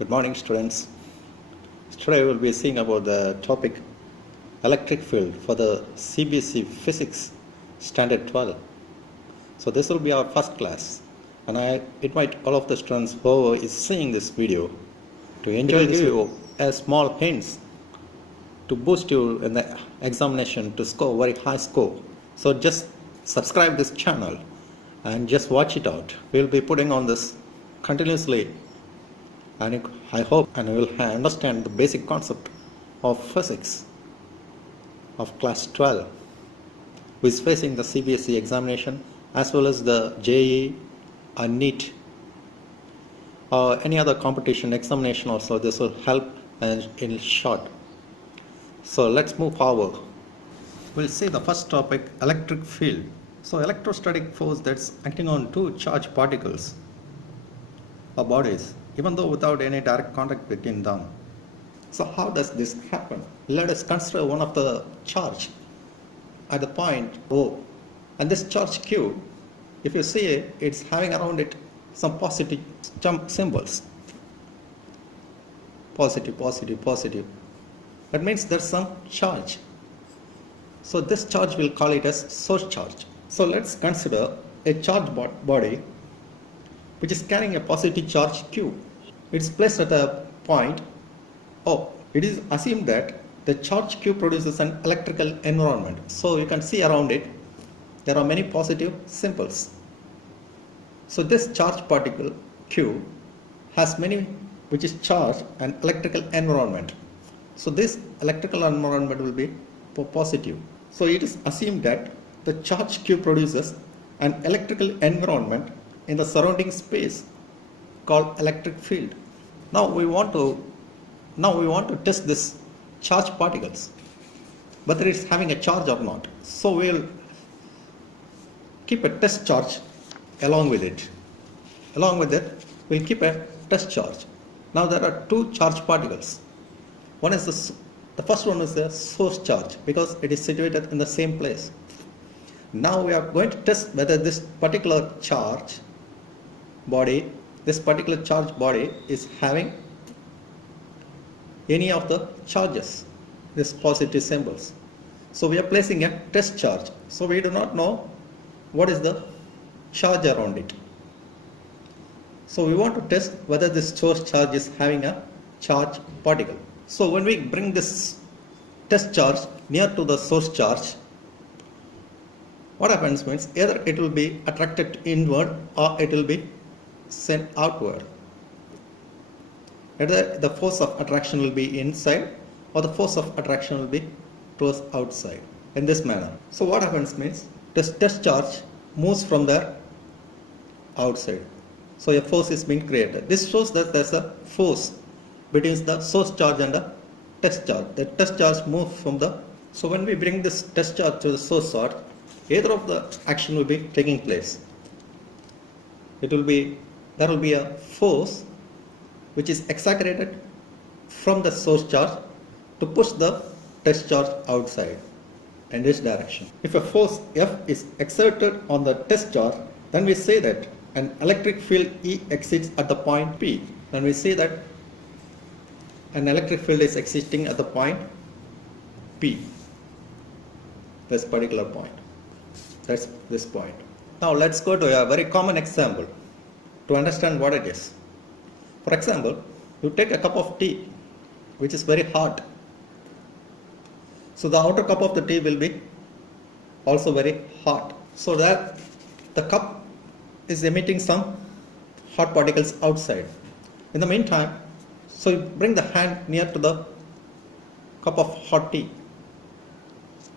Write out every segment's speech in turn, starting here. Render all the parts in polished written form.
Good morning, students. Today we will be seeing about the topic electric field for the CBSE Physics Standard 12. So this will be our first class, and I invite all of the students who is seeing this video to enjoy this video as small hints to boost you in the examination to score very high score. So just subscribe this channel and just watch it out. We will be putting on this continuously, and I hope and you will understand the basic concept of physics of class 12, who is facing the CBSE examination as well as the JEE and NEET or any other competition examination also. This will help in short. So let's move forward. We'll see the first topic, electric field. So electrostatic force that's acting on two charged particles or bodies, even though without any direct contact between them. So how does this happen? Let us consider one of the charge at the point O, and this charge Q, if you see it, it's having around it some positive symbols. Positive, positive, positive. That means there's some charge. So this charge we'll call it as source charge. So let's consider a charged body which is carrying a positive charge Q. It's placed at a point O. It is assumed that the charge Q produces an electrical environment. So you can see around it there are many positive symbols. So this charged particle Q has many which is charged and electrical environment. So this electrical environment will be positive. So it is assumed that the charge Q produces an electrical environment in the surrounding space called electric field. Now we want to test this charged particles, whether it's having a charge or not. So we'll keep a test charge along with it. Along with it, we'll keep a test charge. Now there are two charged particles. One is the first one is the source charge because it is situated in the same place. Now we are going to test whether this particular charge body, is having any of the charges, these positive symbols. So we are placing a test charge. So we do not know what is the charge around it. So we want to test whether this source charge is having a charged particle. So when we bring this test charge near to the source charge, what happens means either it will be attracted inward or it will be sent outward. Either the force of attraction will be inside or the force of attraction will be towards outside in this manner. So what happens means this test charge moves from the outside. So a force is being created. This shows that there's a force between the source charge and the test charge. The test charge moves from the, so when we bring this test charge to the source charge, either of the action will be taking place. There will be a force which is exaggerated from the source charge to push the test charge outside in this direction. If a force F is exerted on the test charge, then we say that an electric field E exists at the point P. Then we say that an electric field is existing at the point P, this particular point. That's this point. Now let's go to a very common example to understand what it is. For example, you take a cup of tea which is very hot. So the outer cup of the tea will be also very hot. So that the cup is emitting some hot particles outside. In the meantime, so you bring the hand near to the cup of hot tea.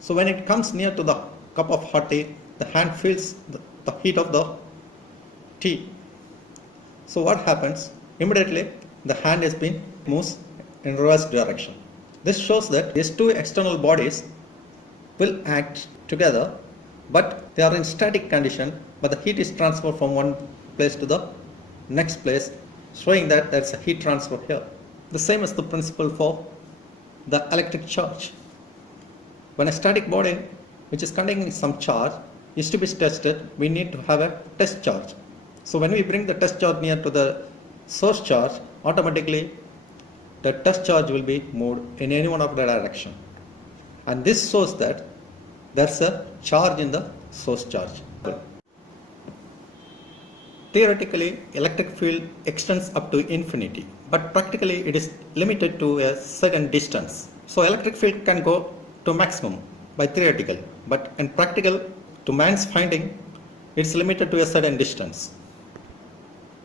So when it comes near to the cup of hot tea, the hand feels the heat of the tea. So what happens? Immediately the hand is being moves in reverse direction. This shows that these two external bodies will act together, but they are in static condition, but the heat is transferred from one place to the next place, showing that there is a heat transfer here. The same is the principle for the electric charge. When a static body which is containing some charge is to be tested, we need to have a test charge. So when we bring the test charge near to the source charge, automatically the test charge will be moved in any one of the direction. And this shows that there's a charge in the source charge. Theoretically, electric field extends up to infinity, but practically it is limited to a certain distance. So electric field can go to maximum by theoretical, but in practical, to man's finding, it's limited to a certain distance.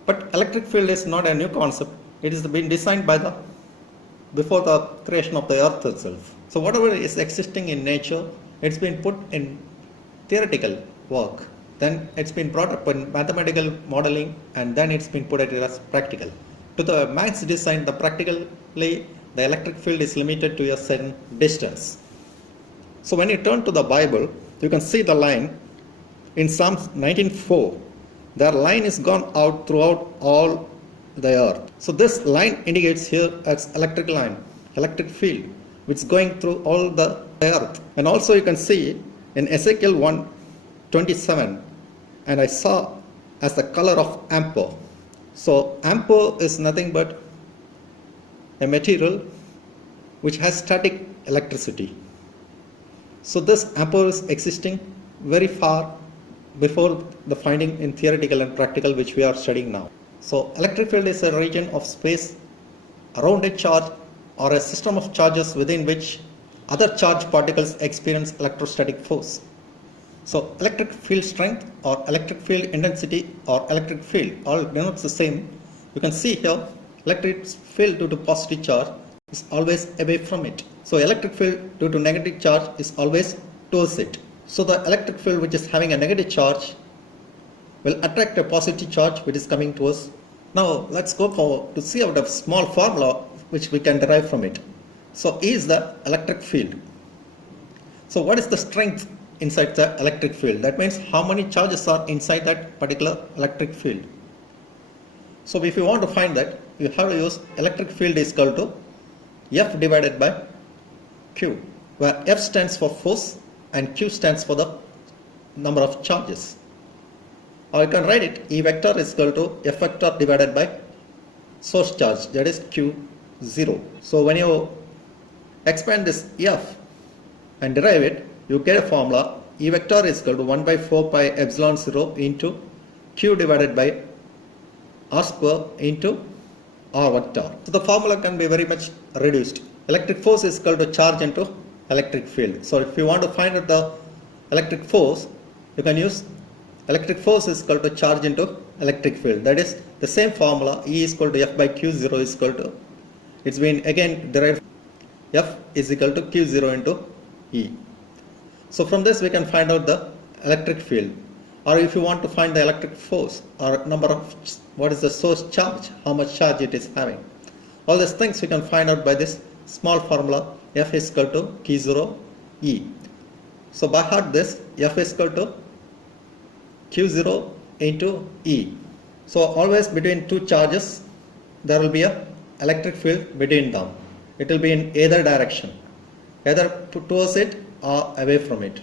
But electric field is not a new concept. It has been designed by before the creation of the earth itself. So whatever is existing in nature, it's been put in theoretical work. Then it's been brought up in mathematical modeling, and then it's been put as practical. To the man's design, the practically the electric field is limited to a certain distance. So when you turn to the Bible, you can see the line in Psalms 19:4. Their line is gone out throughout all the earth. So this line indicates here as electric line, electric field, which is going through all the earth. And also you can see in Ezekiel 1:27, and I saw as the color of amber. So amber is nothing but a material which has static electricity. So this amber is existing very far before the finding in theoretical and practical which we are studying now. So electric field is a region of space around a charge or a system of charges within which other charged particles experience electrostatic force. So electric field strength or electric field intensity or electric field all denotes the same. You can see here electric field due to positive charge is always away from it. So electric field due to negative charge is always towards it. So the electric field which is having a negative charge will attract a positive charge which is coming to us. Now let's go to see out a small formula which we can derive from it. So E is the electric field. So what is the strength inside the electric field? That means how many charges are inside that particular electric field. So if you want to find that, you have to use electric field is equal to F divided by Q, where F stands for force and Q stands for the number of charges. Or you can write it E vector is equal to F vector divided by source charge, that is Q0. So when you expand this F and derive it, you get a formula E vector is equal to 1 by 4 pi epsilon 0 into Q divided by R square into R vector. So the formula can be very much reduced. Electric force is equal to charge into electric field. So if you want to find out the electric force, you can use electric force is equal to charge into electric field. That is the same formula, E is equal to F by Q0 is equal to, it's been again derived, F is equal to Q0 into E. So from this we can find out the electric field. Or if you want to find the electric force or number of, what is the source charge, how much charge it is having. All these things we can find out by this small formula, F is equal to Q0 E. So by heart this, F is equal to Q0 into E. So always between two charges, there will be a electric field between them. It will be in either direction, either towards it or away from it.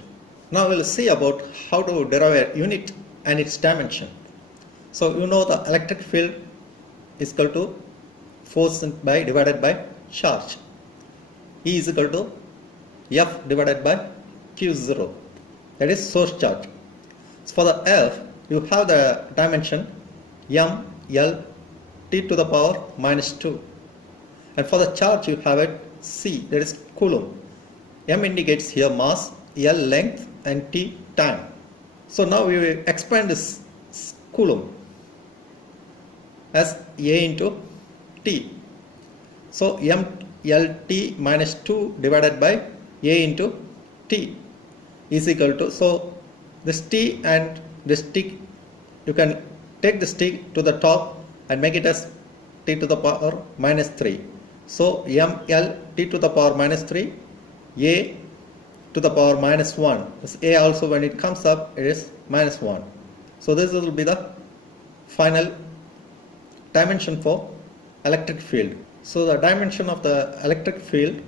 Now we will see about how to derive a unit and its dimension. So you know the electric field is equal to force divided by charge. E is equal to F divided by Q0, that is source charge. So for the F, you have the dimension m, L, t to the power minus 2. And for the charge, you have it C, that is coulomb. M indicates here mass, L length, and T time. So now we will expand this coulomb as A into T. So m, L, T minus 2 divided by A into T is equal to, so this T and this T, you can take this T to the top and make it as T to the power minus 3. So m, L, T to the power minus 3, A to the power minus 1. This A also when it comes up, it is minus 1. So this will be the final dimension for electric field. So the dimension of the electric field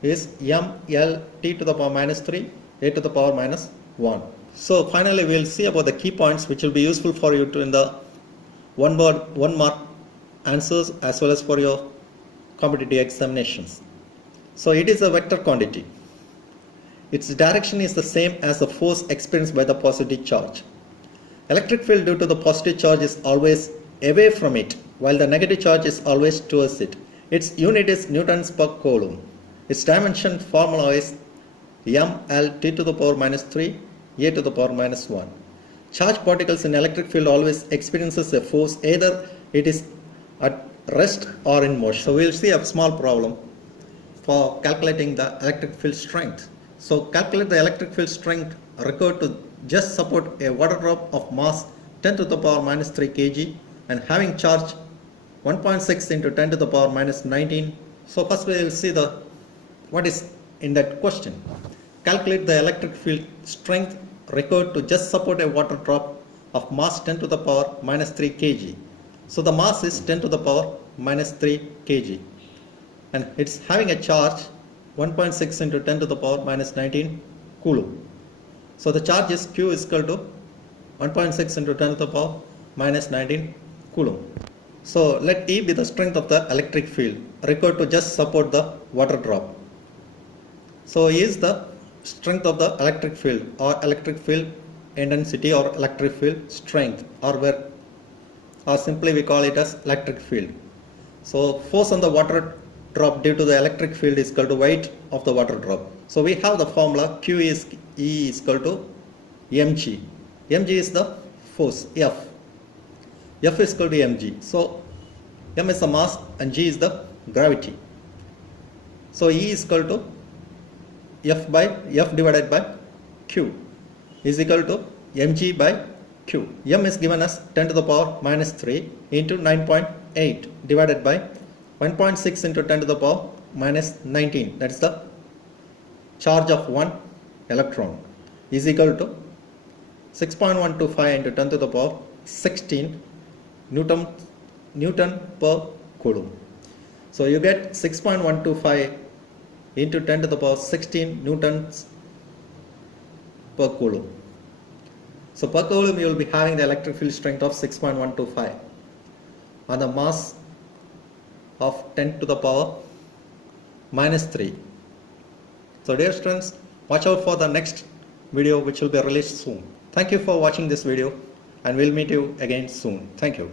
is m, L, T to the power minus 3, A to the power minus 1. So finally we will see about the key points which will be useful for you to in the one mark answers as well as for your competitive examinations. So it is a vector quantity. Its direction is the same as the force experienced by the positive charge. Electric field due to the positive charge is always away from it, while the negative charge is always towards it. Its unit is newtons per coulomb. Its dimension formula is mL t to the power minus 3 a to the power minus 1. Charged particles in electric field always experiences a force, either it is at rest or in motion. So we will see a small problem for calculating the electric field strength. So calculate the electric field strength required to just support a water drop of mass 10 to the power minus 3 kg and having charge 1.6 into 10 to the power minus 19. So first we will see what is in that question. Calculate the electric field strength required to just support a water drop of mass 10 to the power minus 3 kg. So the mass is 10 to the power minus 3 kg and it's having a charge 1.6 into 10 to the power minus 19 coulomb. So the charge is Q is equal to 1.6 into 10 to the power minus 19 coulomb. So let E be the strength of the electric field required to just support the water drop. So E is the strength of the electric field or electric field intensity or electric field strength or simply we call it as electric field. So force on the water drop due to the electric field is equal to weight of the water drop. So we have the formula Q is E is equal to mg. Mg is the force F. F is equal to mg. So m is the mass and g is the gravity. So E is equal to F divided by Q is equal to mg by Q. M is given as 10 to the power minus 3 into 9.8 divided by 1.6 into 10 to the power minus 19. That's the charge of one electron is equal to 6.125 into 10 to the power 16 Newton per coulomb. So you get 6.125 into 10 to the power 16 newtons per coulomb. So per coulomb you will be having the electric field strength of 6.125 on the mass of 10 to the power minus 3. So dear students, watch out for the next video which will be released soon. Thank you for watching this video and we'll meet you again soon. Thank you.